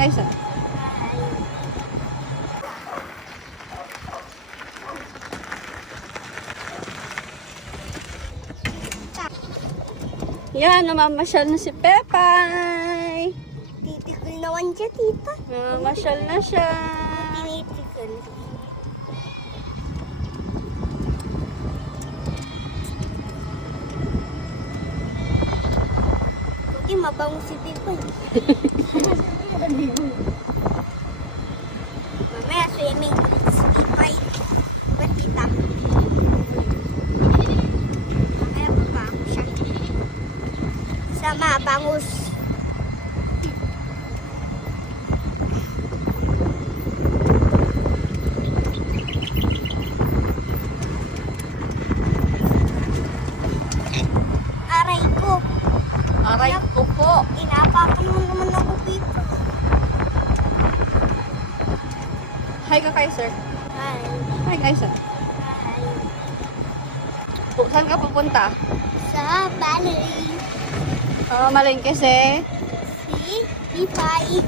guys. Yan, namamasyal na si Pepay. Titikol naman siya, tita. Namamasyal na siya. Tinitikol. Buti mabango si Pipoy. Mamaya swimming ulit si Pipoy. Ba't tita? Mamaya babango siya. Sama bangus. Aray ko. Aray ko po. Inapakan mo naman ako dito. Hi ka kayo, sir. Ay. Hi guys. Ay. Saan ka pupunta? Sa balay. Malengke si Si Pipay.